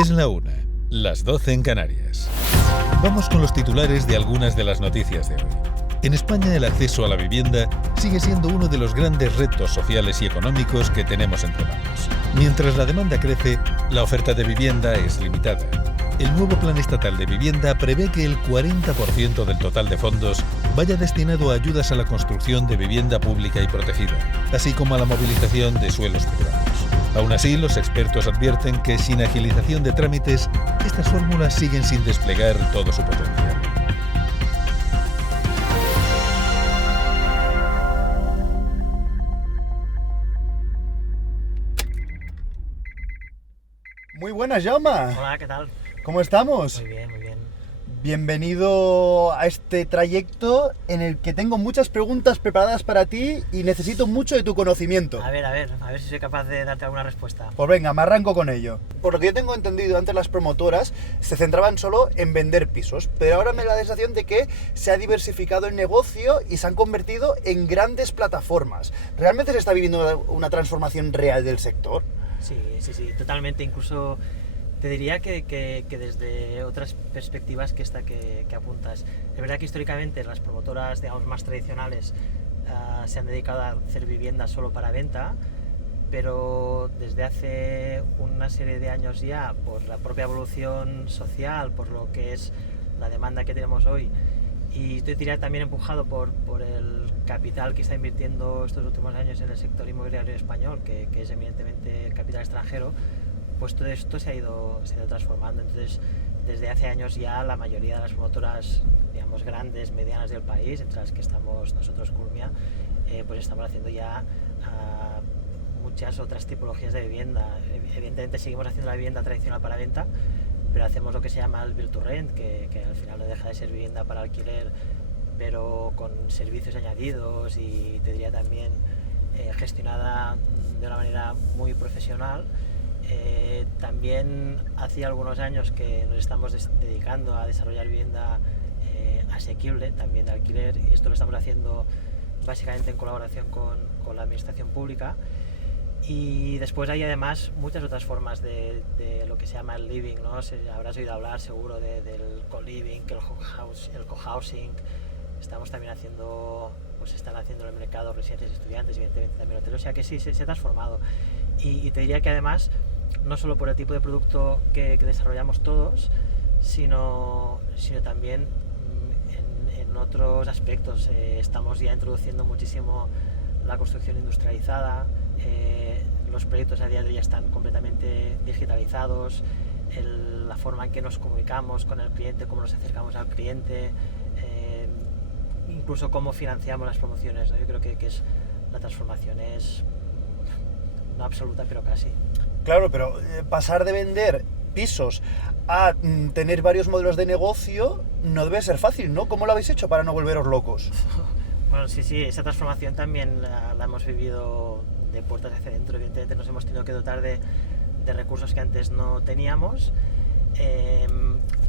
Es la 1, las 12 en Canarias. Vamos con los titulares de algunas de las noticias de hoy. En España el acceso a la vivienda sigue siendo uno de los grandes retos sociales y económicos que tenemos entre manos. Mientras la demanda crece, la oferta de vivienda es limitada. El nuevo Plan Estatal de Vivienda prevé que el 40% del total de fondos vaya destinado a ayudas a la construcción de vivienda pública y protegida, así como a la movilización de suelos privados. Aún así, los expertos advierten que sin agilización de trámites, estas fórmulas siguen sin desplegar todo su potencial. Muy buenas, Jaume. Hola, ¿qué tal? ¿Cómo estamos? Muy bien, muy bien. Bienvenido a este trayecto en el que tengo muchas preguntas preparadas para ti y necesito mucho de tu conocimiento. A ver si soy capaz de darte alguna respuesta. Pues venga, me arranco con ello. Por lo que yo tengo entendido, antes las promotoras se centraban solo en vender pisos, pero ahora me da la sensación de que se ha diversificado el negocio y se han convertido en grandes plataformas. ¿Realmente se está viviendo una transformación real del sector? Sí, totalmente. Incluso te diría que desde otras perspectivas que esta que apuntas. Es verdad que históricamente las promotoras, digamos, más tradicionales se han dedicado a hacer viviendas solo para venta, pero desde hace una serie de años ya, por la propia evolución social, por lo que es la demanda que tenemos hoy, y te diría también empujado por el capital que está invirtiendo estos últimos años en el sector inmobiliario español, que es eminentemente capital extranjero, pues todo esto se ha ido transformando. Entonces, desde hace años ya la mayoría de las promotoras, digamos, grandes, medianas del país, entre las que estamos nosotros, Culmia, pues estamos haciendo ya muchas otras tipologías de vivienda. Evidentemente seguimos haciendo la vivienda tradicional para venta, pero hacemos lo que se llama el Build to Rent, que al final no deja de ser vivienda para alquiler, pero con servicios añadidos y te diría también gestionada de una manera muy profesional. También hacía algunos años que nos estamos dedicando a desarrollar vivienda asequible, también de alquiler, y esto lo estamos haciendo básicamente en colaboración con la administración pública. Y después hay además muchas otras formas de lo que se llama el living, ¿no? Habrás oído hablar seguro del co-living, el co-housing. Estamos también haciendo, pues están haciendo en el mercado residencias de estudiantes, evidentemente también hoteles, o sea que sí, se ha transformado. Y te diría que además, no solo por el tipo de producto que desarrollamos todos, sino también en otros aspectos. Estamos ya introduciendo muchísimo la construcción industrializada, los proyectos a día de hoy ya están completamente digitalizados, la forma en que nos comunicamos con el cliente, cómo nos acercamos al cliente, incluso cómo financiamos las promociones, ¿no? Yo creo que la transformación es no absoluta, pero casi. Claro, pero pasar de vender pisos a tener varios modelos de negocio no debe ser fácil, ¿no? ¿Cómo lo habéis hecho para no volveros locos? Bueno, sí, esa transformación también la hemos vivido de puertas hacia adentro. Evidentemente nos hemos tenido que dotar de recursos que antes no teníamos,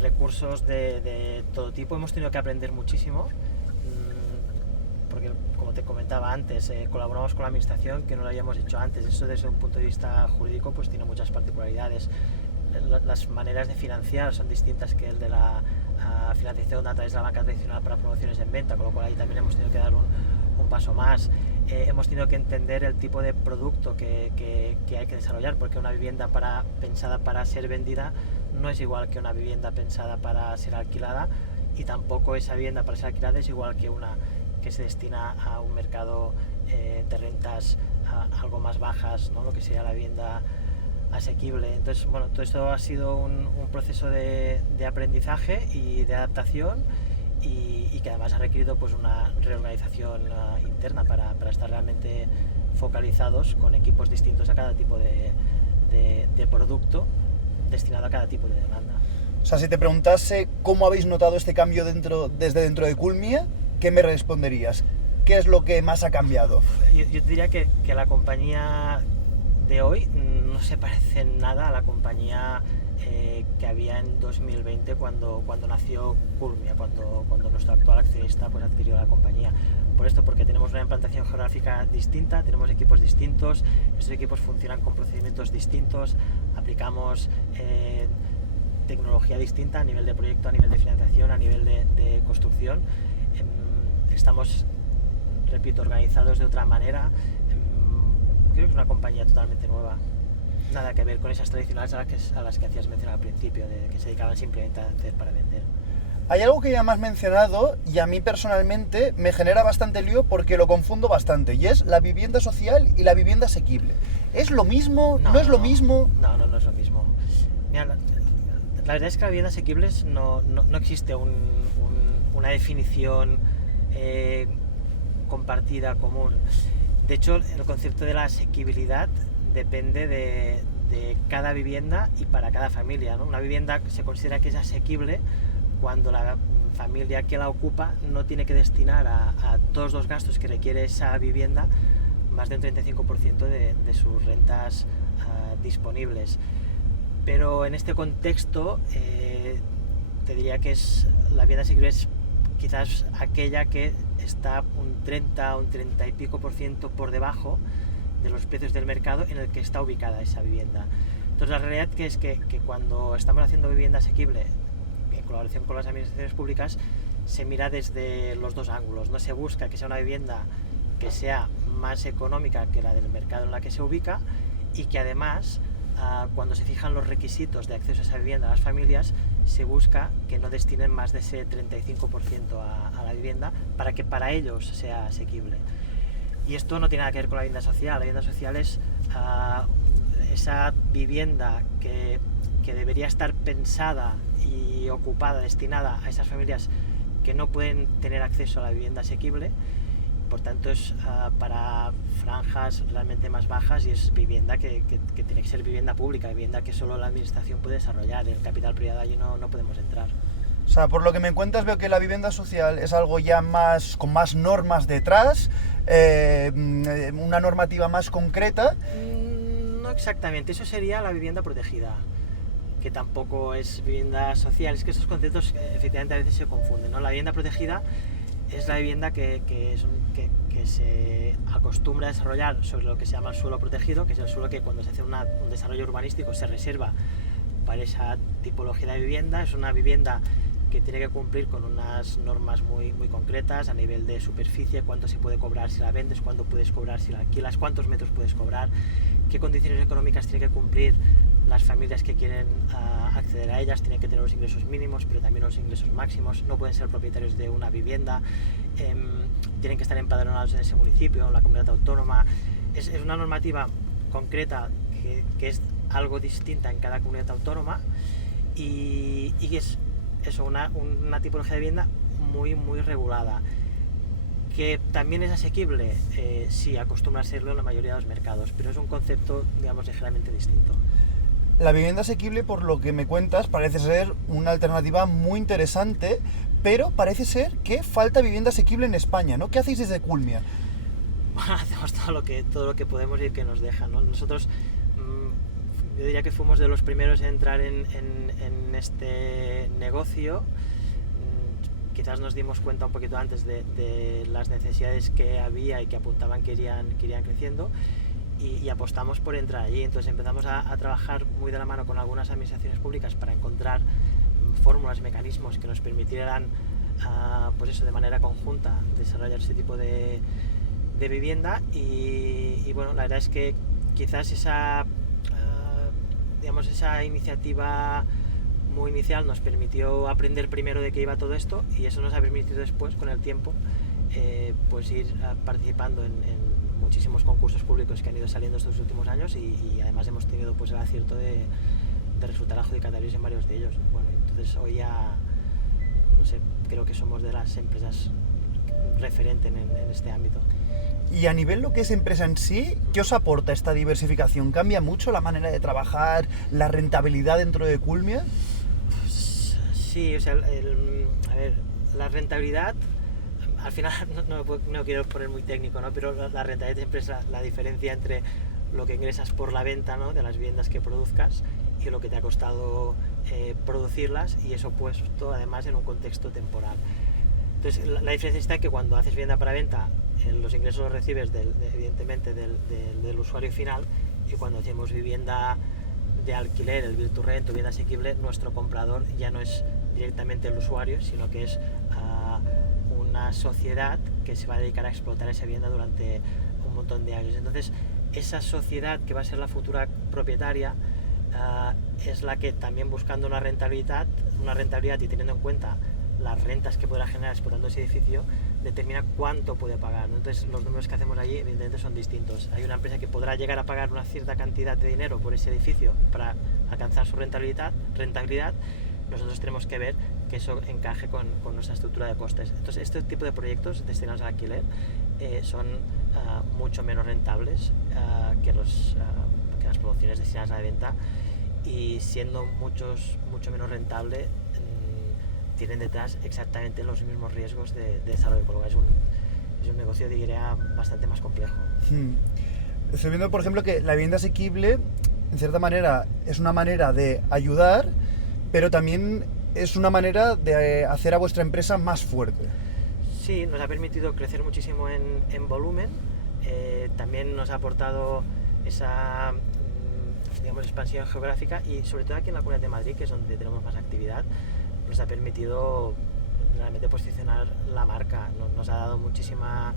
recursos de todo tipo. Hemos tenido que aprender muchísimo, porque como te comentaba antes, colaboramos con la administración, que no lo habíamos hecho antes. Eso desde un punto de vista jurídico pues tiene muchas particularidades. Las maneras de financiar son distintas que el de la financiación a través de la banca tradicional para promociones en venta, con lo cual ahí también hemos tenido que dar un paso más. Hemos tenido que entender el tipo de producto que hay que desarrollar, porque una vivienda pensada para ser vendida no es igual que una vivienda pensada para ser alquilada, y tampoco esa vivienda para ser alquilada es igual que una que se destina a un mercado de rentas algo más bajas, ¿no? Lo que sería la vivienda asequible. Entonces, bueno, todo esto ha sido un proceso de aprendizaje y de adaptación, y que además ha requerido pues una reorganización interna para estar realmente focalizados con equipos distintos a cada tipo de producto destinado a cada tipo de demanda. O sea, si te preguntase cómo habéis notado este cambio desde dentro de Culmia, ¿qué me responderías? ¿Qué es lo que más ha cambiado? Yo te diría que la compañía de hoy no se parece en nada a la compañía que había en 2020 cuando nació Culmia, cuando nuestro actual accionista pues adquirió la compañía. por esto, porque tenemos una implantación geográfica distinta, tenemos equipos distintos, estos equipos funcionan con procedimientos distintos, aplicamos tecnología distinta a nivel de proyecto, a nivel de financiación, a nivel de construcción. Estamos, repito, organizados de otra manera. Creo que es una compañía totalmente nueva. Nada que ver con esas tradicionales a las que hacías mención al principio, de que se dedicaban simplemente a hacer para vender. Hay algo que ya me has mencionado y a mí personalmente me genera bastante lío porque lo confundo bastante, y es la vivienda social y la vivienda asequible. ¿Es lo mismo? ¿No es lo mismo? No es lo mismo. Mira, la verdad es que la vivienda asequible no existe una definición compartida, común. De hecho, el concepto de la asequibilidad depende de cada vivienda y para cada familia, ¿no? Una vivienda se considera que es asequible cuando la familia que la ocupa no tiene que destinar a todos los gastos que requiere esa vivienda más del 35% de sus rentas disponibles. Pero en este contexto te diría que la vivienda asequible es quizás aquella que está un 30 o un 30 y pico % por debajo de los precios del mercado en el que está ubicada esa vivienda. Entonces la realidad es que cuando estamos haciendo vivienda asequible en colaboración con las administraciones públicas, se mira desde los dos ángulos. No se busca que sea una vivienda que sea más económica que la del mercado en la que se ubica, y que además cuando se fijan los requisitos de acceso a esa vivienda a las familias, se busca que no destinen más de ese 35% a la vivienda para que para ellos sea asequible. Y esto no tiene nada que ver con la vivienda social. La vivienda social es esa vivienda que debería estar pensada y ocupada, destinada a esas familias que no pueden tener acceso a la vivienda asequible. Por tanto, es para franjas realmente más bajas, y es vivienda que tiene que ser vivienda pública, vivienda que solo la administración puede desarrollar. El capital privado allí no podemos entrar. O sea, por lo que me cuentas, veo que la vivienda social es algo ya con más normas detrás, una normativa más concreta. No exactamente, eso sería la vivienda protegida, que tampoco es vivienda social. Es que esos conceptos efectivamente a veces se confunden, ¿no? La vivienda protegida es la vivienda que se acostumbra a desarrollar sobre lo que se llama el suelo protegido, que es el suelo que cuando se hace un desarrollo urbanístico se reserva para esa tipología de vivienda. Es una vivienda que tiene que cumplir con unas normas muy concretas a nivel de superficie: cuánto se puede cobrar si la vendes, cuánto puedes cobrar si la alquilas, cuántos metros puedes cobrar, qué condiciones económicas tienen que cumplir las familias que quieren acceder a ellas. Tienen que tener los ingresos mínimos, pero también los ingresos máximos, no pueden ser propietarios de una vivienda, tienen que estar empadronados en ese municipio, en la comunidad autónoma. Es una normativa concreta que es algo distinta en cada comunidad autónoma, y es eso, una tipología de vivienda muy regulada, que también es asequible. Sí, acostumbra a serlo en la mayoría de los mercados, pero es un concepto, digamos, ligeramente distinto. La vivienda asequible, por lo que me cuentas, parece ser una alternativa muy interesante, pero parece ser que falta vivienda asequible en España, ¿no? ¿Qué hacéis desde Culmia? Bueno, hacemos todo lo que podemos y que nos dejan, ¿no? Nosotros, yo diría que fuimos de los primeros en entrar en este negocio. Quizás nos dimos cuenta un poquito antes de las necesidades que había y que apuntaban que irían creciendo, y apostamos por entrar allí. Entonces empezamos a trabajar muy de la mano con algunas administraciones públicas para encontrar fórmulas, mecanismos que nos permitieran, pues eso, de manera conjunta desarrollar ese tipo de vivienda. Y bueno, la verdad es que quizás esa iniciativa muy inicial nos permitió aprender primero de qué iba todo esto, y eso nos ha permitido después, con el tiempo, pues ir participando en muchísimos concursos públicos que han ido saliendo estos últimos años, y además hemos tenido pues el acierto de resultar adjudicatarios en varios de ellos. Bueno, entonces hoy ya, no sé, creo que somos de las empresas referentes en este ámbito. Y a nivel lo que es empresa en sí, ¿qué os aporta esta diversificación? ¿Cambia mucho la manera de trabajar, la rentabilidad dentro de Culmia? Sí, o sea, a ver, la rentabilidad, al final no quiero poner muy técnico, ¿no? Pero la rentabilidad siempre es la diferencia entre lo que ingresas por la venta, ¿no?, de las viviendas que produzcas, y lo que te ha costado producirlas, y eso puesto además en un contexto temporal. Entonces la diferencia está en que cuando haces vivienda para venta, los ingresos los recibes evidentemente del usuario final, y cuando hacemos vivienda de alquiler, el build to rent o vivienda asequible, nuestro comprador ya no es directamente el usuario, sino que es una sociedad que se va a dedicar a explotar esa vivienda durante un montón de años. Entonces esa sociedad que va a ser la futura propietaria es la que, también buscando una rentabilidad y teniendo en cuenta las rentas que podrá generar explotando ese edificio, determina cuánto puede pagar, ¿no? Entonces los números que hacemos allí evidentemente son distintos. Hay una empresa que podrá llegar a pagar una cierta cantidad de dinero por ese edificio para alcanzar su rentabilidad. Nosotros tenemos que ver que eso encaje con nuestra estructura de costes. Entonces este tipo de proyectos destinados al alquiler son mucho menos rentables que las promociones destinadas a la venta, y siendo mucho menos rentable, tienen detrás exactamente los mismos riesgos de desarrollo, por lo que es un negocio, diría, bastante más complejo. Estoy viendo, por ejemplo, que la vivienda asequible, en cierta manera, es una manera de ayudar, pero también es una manera de hacer a vuestra empresa más fuerte. Sí, nos ha permitido crecer muchísimo en volumen, también nos ha aportado esa expansión geográfica, y sobre todo aquí en la Comunidad de Madrid, que es donde tenemos más actividad, nos ha permitido realmente posicionar la marca, nos ha dado muchísima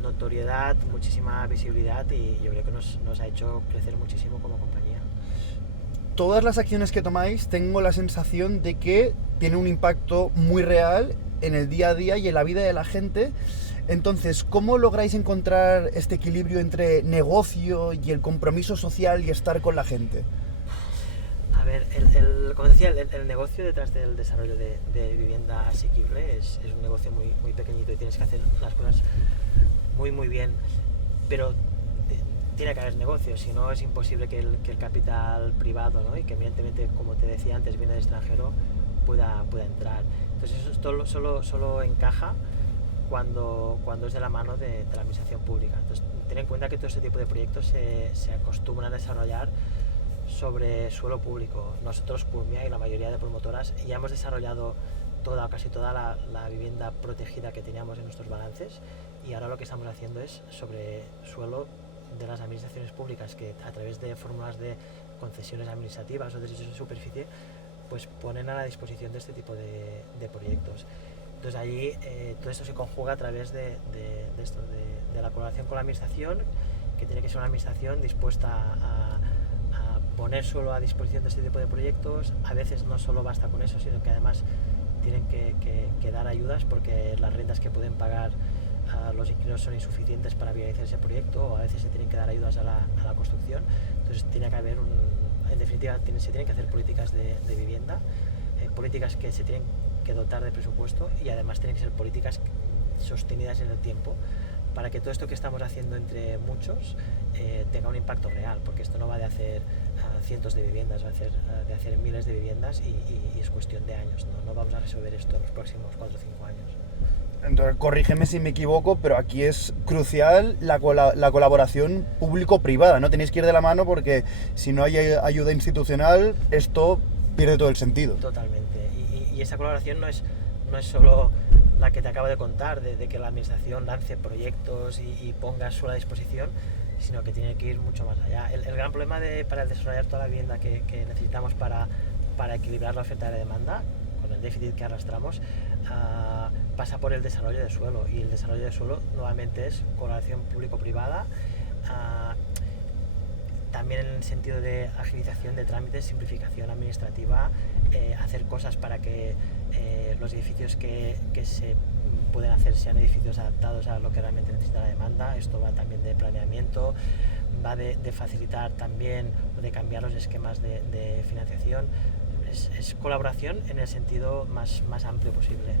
notoriedad, muchísima visibilidad, y yo creo que nos ha hecho crecer muchísimo como compañía. Todas las acciones que tomáis, tengo la sensación de que tienen un impacto muy real en el día a día y en la vida de la gente. Entonces, ¿cómo lográis encontrar este equilibrio entre negocio y el compromiso social y estar con la gente? A ver, como decía, el negocio detrás del desarrollo de vivienda asequible es un negocio muy, muy pequeñito, y tienes que hacer las cosas muy, muy bien, pero tiene que haber negocio, si no es imposible que el capital privado, ¿no? Y que evidentemente, como te decía antes, viene del extranjero, pueda entrar. Entonces eso solo encaja cuando es de la mano de la administración pública. Entonces ten en cuenta que todo este tipo de proyectos se acostumbran a desarrollar sobre suelo público. Nosotros, Culmia y la mayoría de promotoras, ya hemos desarrollado casi toda la vivienda protegida que teníamos en nuestros balances, y ahora lo que estamos haciendo es sobre suelo de las administraciones públicas, que a través de fórmulas de concesiones administrativas o derechos de superficie, pues ponen a la disposición de este tipo de proyectos. Entonces allí todo esto se conjuga a través de la colaboración con la administración, que tiene que ser una administración dispuesta a poner suelo a disposición de este tipo de proyectos. A veces no solo basta con eso, sino que además tienen que dar ayudas, porque las rentas que pueden pagar los inquilinos son insuficientes para viabilizar ese proyecto, o a veces se tienen que dar ayudas a la construcción. Entonces tiene que haber en definitiva, se tienen que hacer políticas de vivienda, políticas que se tienen que dotar de presupuesto, y además tienen que ser políticas sostenidas en el tiempo, para que todo esto que estamos haciendo entre muchos tenga un impacto real, porque esto no va de hacer cientos de viviendas, va de hacer miles de viviendas, y es cuestión de años, no vamos a resolver esto en los próximos 4 o 5 años. Entonces, corrígeme si me equivoco, pero aquí es crucial la colaboración público-privada, ¿no? Tenéis que ir de la mano, porque si no hay ayuda institucional, esto pierde todo el sentido. Totalmente, y esa colaboración no es solo la que te acabo de contar, de que la administración lance proyectos y ponga suelo a disposición, sino que tiene que ir mucho más allá. El gran problema para desarrollar toda la vivienda que necesitamos para equilibrar la oferta y la demanda, con el déficit que arrastramos, pasa por el desarrollo de suelo, y el desarrollo de suelo nuevamente es colaboración público-privada, también en el sentido de agilización de trámites, simplificación administrativa, hacer cosas para que los edificios que se pueden hacer sean edificios adaptados a lo que realmente necesita la demanda. Esto va también de planeamiento, va de facilitar también, o de cambiar los esquemas de financiación. Es colaboración en el sentido más amplio posible.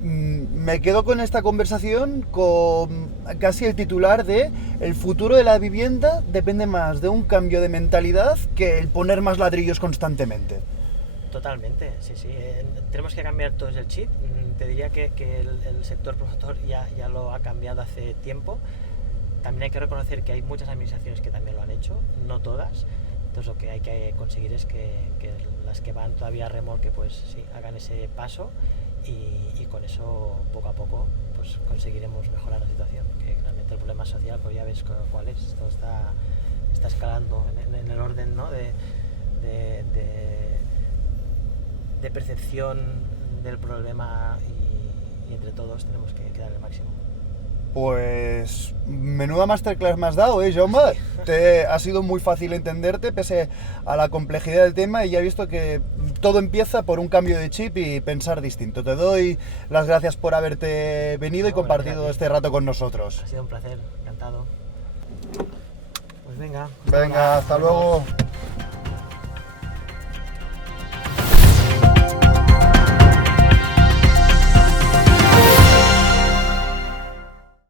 Me quedo con esta conversación con casi el titular de: el futuro de la vivienda depende más de un cambio de mentalidad que el poner más ladrillos constantemente. Totalmente, sí. Tenemos que cambiar todo el chip. Te diría que el sector promotor ya lo ha cambiado hace tiempo. También hay que reconocer que hay muchas administraciones que también lo han hecho, no todas. Entonces lo que hay que conseguir es que las que van todavía a remolque, pues sí, hagan ese paso, y con eso poco a poco pues conseguiremos mejorar la situación, que realmente el problema social pues ya ves cuál es, esto está escalando en el orden, ¿no? de percepción del problema y entre todos tenemos que dar el máximo. Pues menuda masterclass me has dado, Jaume. Ha sido muy fácil entenderte pese a la complejidad del tema y ya he visto que todo empieza por un cambio de chip y pensar distinto. Te doy las gracias por haberte venido y compartido este rato con nosotros. Ha sido un placer, encantado. Pues venga. Venga, hasta luego.